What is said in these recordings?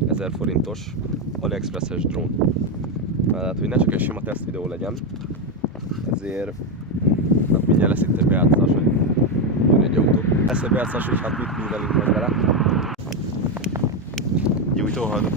5000 forintos AliExpress-es drón. Tehát, hogy ne csak egy sima teszt videó legyen, ezért hát mindjárt lesz itt egy bejátszás, hogy jön egy autó. Lesz egy bejátszás, hogy hát mit művelünk meg vele. Gyújtóhad.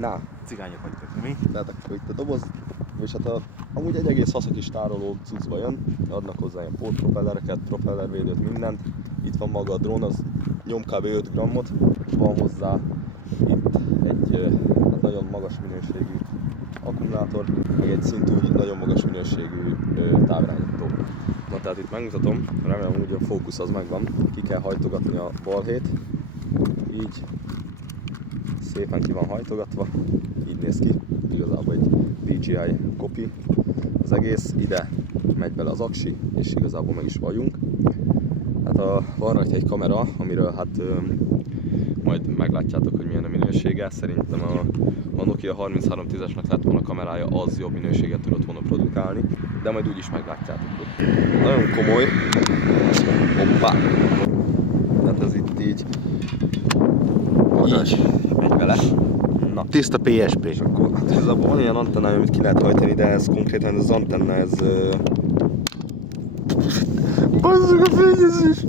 Na, Cigányok vagytok, mi? tehát akkor itt a doboz, és hát amúgy egy egész fasz a kis tároló cuccba jön, adnak hozzá ilyen pótpropellereket, propellervédőt, mindent. Itt van maga a drón, az nyom kb. 5 grammot, van hozzá itt egy hát nagyon magas minőségű akkumulátor, meg egy szintúgy nagyon magas minőségű távirányító. Na tehát itt megmutatom, remélem úgy a fókusz az megvan, ki kell hajtogatni a balhét, így szépen ki van hajtogatva, így néz ki, igazából egy DJI kopi az egész, ide megy bele az aksi, és igazából meg is vagyunk. Hát van rajta egy kamera, amiről hát majd meglátjátok, hogy milyen a minősége. Szerintem a Nokia 3310-esnek lett volna a kamerája, az jobb minőséget tudott volna produkálni, de majd úgyis meglátjátok. Nagyon komoly. Hoppá! Tehát ez itt így megy vele. Na. Tiszta PSP. És akkor hát igazából van ilyen antennája, amit ki lehet hajtani, de ez konkrétan az antenna, ez... Bazzuk a fényezés!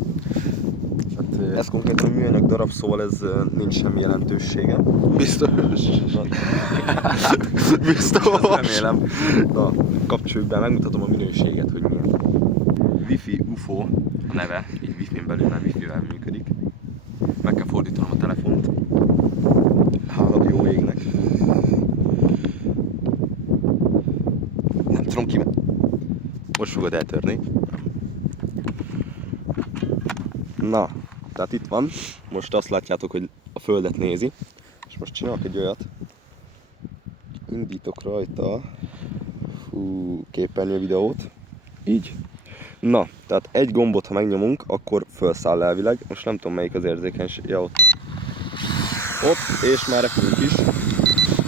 Hát, ez konkrétan műanyag darab, szóval ez nincs semmi jelentősége. Biztos. Biztos. Remélem. Na, kapcsoljuk be, megmutatom a minőséget, hogy milyen. Wi-Fi UFO a neve, így Wi-Fi-n belül nem Wi-Fi-vel működik. Meg kell fordítanom a telefont. Hála jó égnek. Nem tudom ki. Most fogod eltörni. Na, tehát itt van. Most azt látjátok, hogy a földet nézi. És most csinálok egy olyat. Indítok rajta képernyő videót. Így. Na, tehát egy gombot, ha megnyomunk, akkor felszáll elvileg. Most nem tudom, melyik az érzékenység. Ja, ott. Ott, és már repülünk is.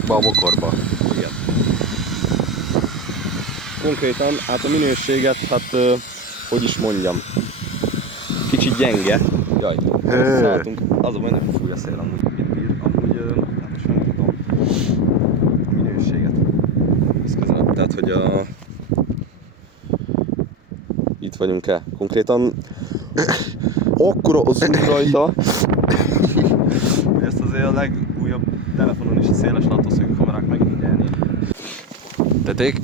Be a bokorba. Igen. Konkrétan, hát a minőséget, hát, hogy is mondjam, kicsit gyenge. Jaj, szálltunk. Az a baj, nem fúj a szél, amúgy itt bír. Amúgy, hát most nem tudom a minőséget. Ez közelebb, tehát, hogy itt vagyunk-e? Konkrétan akkora az út rajta, hogy ezt azért a legújabb telefonon is a széles látószögű kamerák megfigyelni. Teték?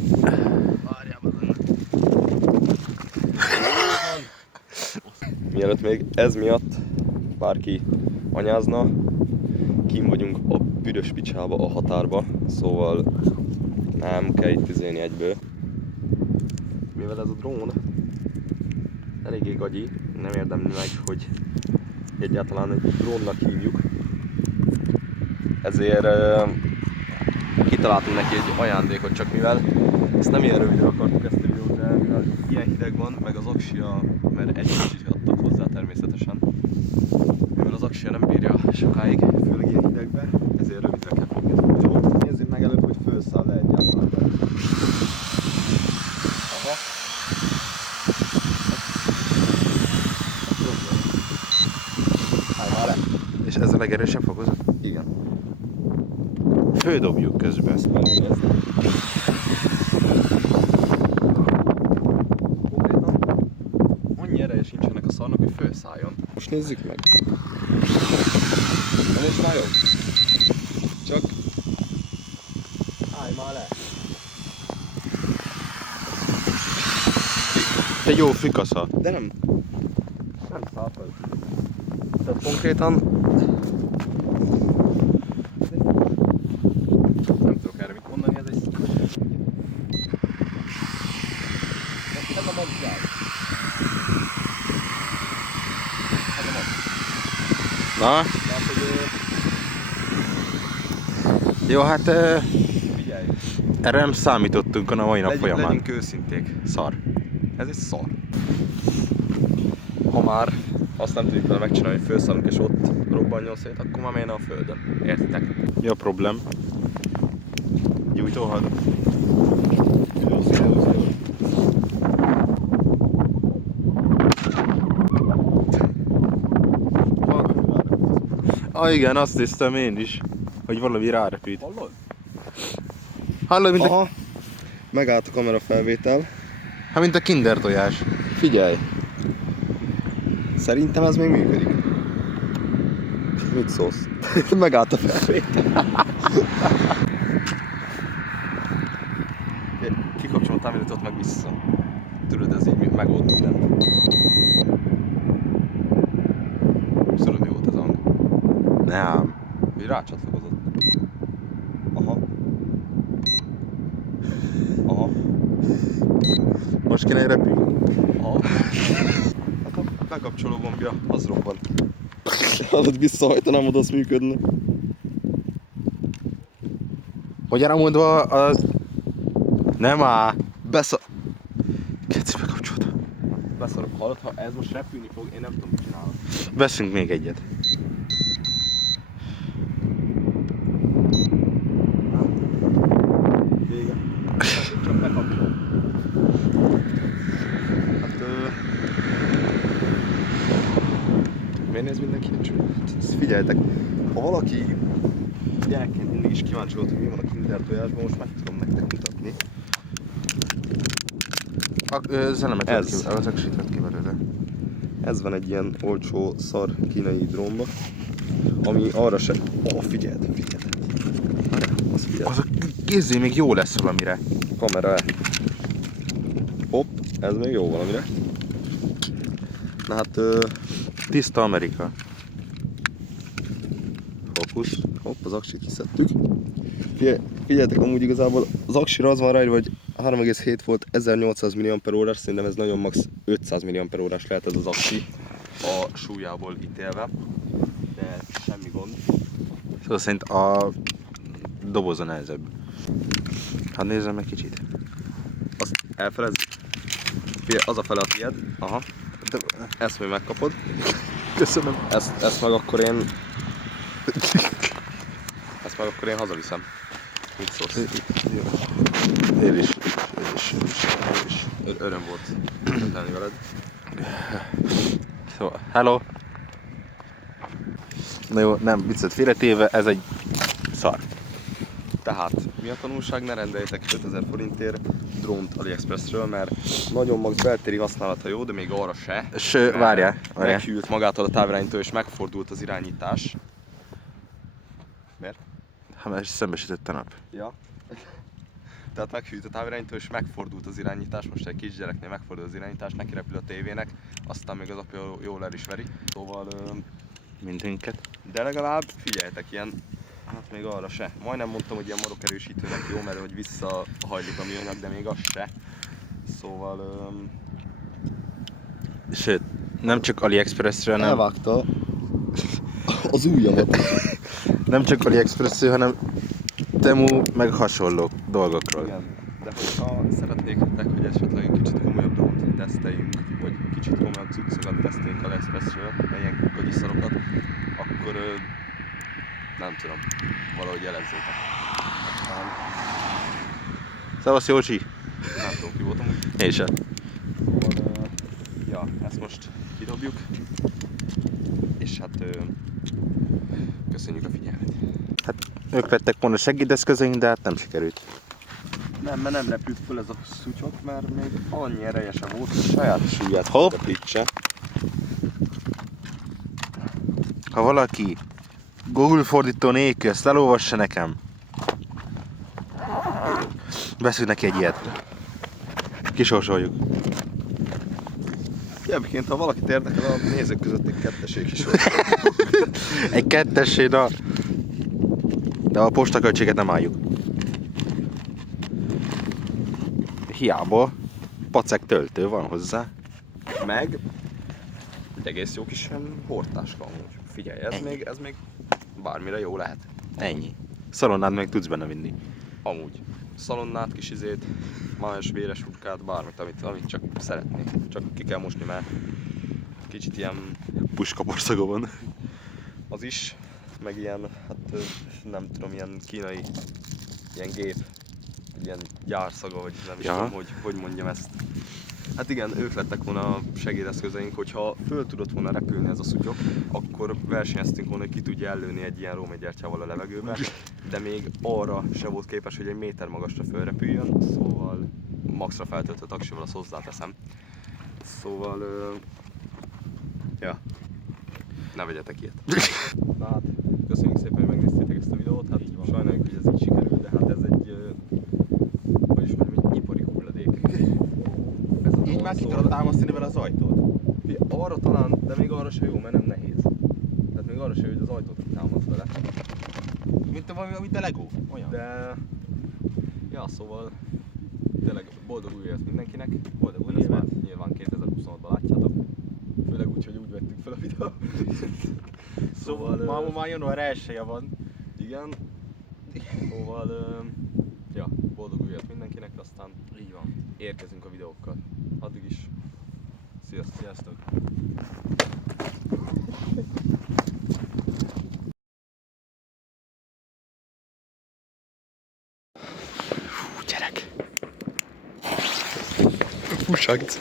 Mielőtt még ez miatt bárki anyázna, kim vagyunk a büdös picsába, a határba, szóval nem kell itt izélni egyből. Mivel ez a drón eléggé gagyi, nem érdemli meg, hogy egyáltalán egy drónnak hívjuk. Ezért kitaláltunk neki egy ajándékot, csak mivel ezt nem ilyen rövidre akartuk ezt a videót, de mivel ilyen hideg van, meg az aksia, mert egy kicsit adtak hozzá természetesen, mivel az aksia nem bírja sokáig, főleg ilyen hidegbe, ezért rövidre kell fogni ezt a videót. Nézzük meg előbb, hogy felszáll le egyáltalán. Aha. Állj már le! És ez a legerősebb fokozat? Igen. Fődobjuk közben. Ezt megnézni. Konkrétan annyi ereje sincs ennek a szarnak, hogy felszálljon. Most nézzük meg. Nem is már jobb. Csak állj már le. Te jó fikasza. De nem száll fel. Tehát konkrétan nem tudok erre mit mondani, ez egy ez a magzság. Ez a mag. Na? Tehát, hogy Jó, hát figyelj. erre nem számítottunk a mai nap folyamán. Legyünk őszinték. Szar. Ez egy szar. Ha már azt nem tudjuk vele megcsinálni, hogy felszállunk és ott robbanjon szét, akkor már miért ne a földön? Értitek? Mi a problém? Gyújtóhad. Igen, azt néztem én is, hogy valami rárepült. Hallod? Hallod, mint Aha. Megállt a kamera felvétel. mint a kinder tojás. Figyelj! Szerintem ez még működik. Mit szólsz? Megállt a felvétel. Kikapcsolom a távirányítót meg vissza. Tudod, ez így megold mindent. Tudod, mi volt az hang? Nem. Hogy rácsatlakozott. Aha. Aha. Most kéne repülni. Aha. Hát a bekapcsoló gombja, az robban. Hallod, visszahajtanám, oda az működne. Magyarán mondva az... Nem áll. Besza... Keci bekapcsolta. Beszarok. Hallod, ha ez most repülni fog, én nem tudom, mit csinálok. Veszünk még egyet. Vége. Csak bekapcsolom. Hát... Miért néz mindenki egy csúlyát? Figyeljetek, ha valaki gyerekként mindig is kíváncsi volt, hogy mi van a kinder tojásban, most meg tudom nektek mutatni. Az elemet Ez. az aksít vett ki belőle. Ez van egy ilyen olcsó szar kínai drónba, ami arra se... Figyeld. Az figyeld. Az a kézzé még jó lesz valamire. Kamera. Hopp, ez még jó valamire. Na hát... Tiszta Amerika. Fókusz. Hopp, az aksit kiszedtük. Figyeljetek, amúgy igazából az aksira az van rá, hogy 3,7 volt 1800 mAh, szerintem ez nagyon max 500 mAh lehet ez az aksi a súlyából ítélve, de semmi gond. Szóval szerint a doboza nehezebb. Hát nézzem meg kicsit. Azt elfelejtsd. Figyelj, az a fele a tiéd. Aha. De ezt majd megkapod. Köszönöm. Ezt meg akkor én... Ezt meg akkor én hazaviszem. Mit szólsz? Én is. Öröm volt lenni veled. Szóval, hello. Na jó, nem viccet félretéve, ez egy szar. Tehát, mi a tanulság? Ne rendeljétek 5000 forintért drónt AliExpressről, mert nagyon max beltéri használata jó, de még arra se. Várjál. Meghűlt magától a távirányító és megfordult az irányítás. Miért? Hát mert szembesített a nap. Ja. Tehát meghűlt a távirányító és megfordult az irányítás, most egy kisgyereknél megfordul az irányítás, neki repül a tévének, aztán még az apja jól el is veri. Szóval, Mindünket. de legalább figyeljetek, ilyen, hát még arra se. Majdnem mondtam, hogy ilyen marokerősítőnek jó, mert hogy visszahajlik a műanyag, de még az se. Szóval... Sőt, nem csak AliExpressről, hanem... Elvágta az ujjamat. Nem csak AliExpressről, hanem Temu meg hasonló dolgokról. Igen, de hogyha szeretnétek, hogy esetleg egy kicsit komolyabb dolgot teszteljünk, vagy kicsit komolyabb cuccokat teszteljünk AliExpressről, ilyen gagyiszarokat, akkor nem tudom, valahogy jelezzétek. Aztán Szevasz Józsi! nem tudom, ki voltam úgy. Én sem. Szóval, ja, ezt most kidobjuk, és hát köszönjük a figyelmet. Hát ők lettek volna segédeszközeink, de hát nem sikerült. Nem, mert nem repült föl ez a szutyok, mert még annyi ereje sem volt, hogy saját súlyát Hopp. repítse. Ha valaki Google fordító nélkül ezt elolvassa nekem, veszünk neki egy ilyet. Kisorsoljuk. Egyébként, ha valakit érdekel, a nézők között egy ketteség is volt. Egy kettessé, de a postaköltséget nem álljuk. Hiába pacek töltő van hozzá. Meg egy egész jó kis hordtáska amúgy. Figyelj, ez még bármire jó lehet. Ennyi. Szalonnát meg tudsz benne vinni. Amúgy. Szalonnát, kis izét, májas véres hurkát, bármit, amit csak szeretnék. Csak ki kell mosni, mert kicsit ilyen Puskaborszaga van. az is, meg ilyen, hát nem tudom, ilyen kínai, ilyen gép, ilyen gyárszaga, vagy nem is Ja. tudom, hogy mondjam ezt. Hát igen, ők lettek volna a segédeszközeink, hogyha föl tudott volna repülni ez a szutyok, akkor versenyeztünk volna, hogy ki tudja ellőni egy ilyen rómegyertyával a levegőbe, de még arra se volt képes, hogy egy méter magasra fölrepüljön, szóval maxra feltöltött aksival, azt hozzáteszem. Szóval, ja, ne vegyetek ilyet. Na hát, köszönjük szépen, hogy megnéztétek ezt a videót, hát sajnáljuk, hogy ez így sikerült, de hát ez egy, hogy is mondjam, egy ipari hulladék. Ez a Így már ki drón, tudod támasztani vele az ajtót? arra talán, de még arra se jó, mert nem nehéz. Tehát még arra se jó, hogy az ajtót támaszt vele. Mint a Lego. Olyan. De, ja, szóval tényleg boldog új évet mindenkinek. Boldog új Ezt már évet. nyilván 2026-ban látjátok. Főleg úgy, hogy úgy vettük fel a videót. Szóval már január 1-je van. Igen. Szóval, ja, boldog új évet mindenkinek, aztán Így van. érkezünk a videókkal. Addig is. Sziasztok! Sziasztok. Gyerek! Fusagd!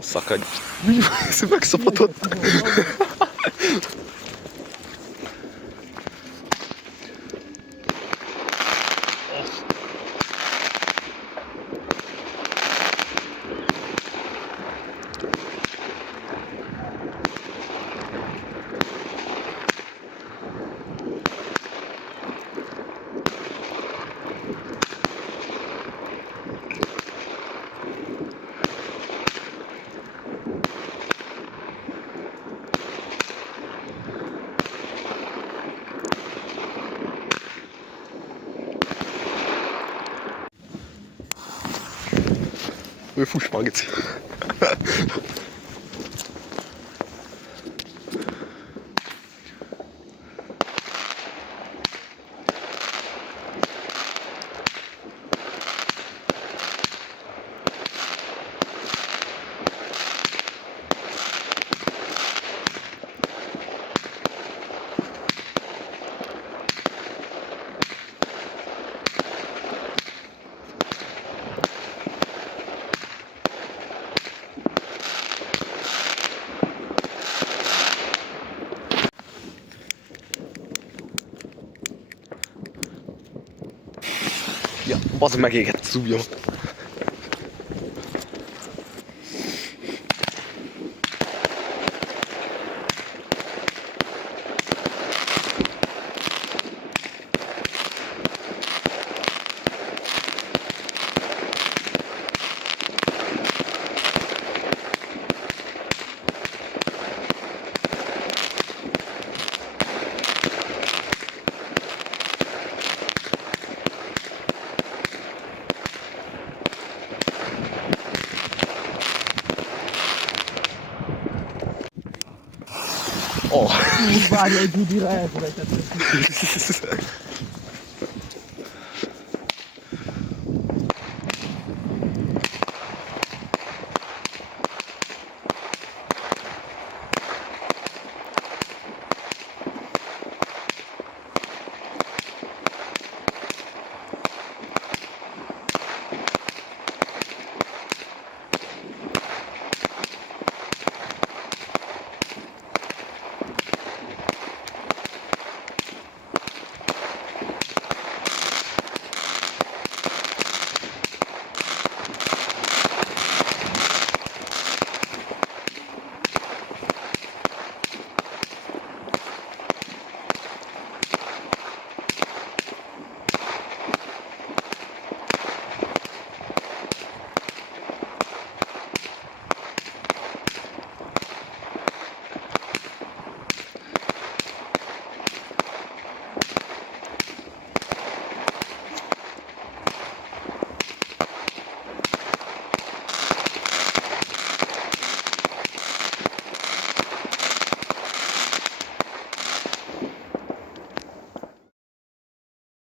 Szakadj! Mi? Ez megszapadott! Ő fuss már, geci. Ja, bazd megégett az ujjam. Oh. Várj, egy Dudira elfelejtettem.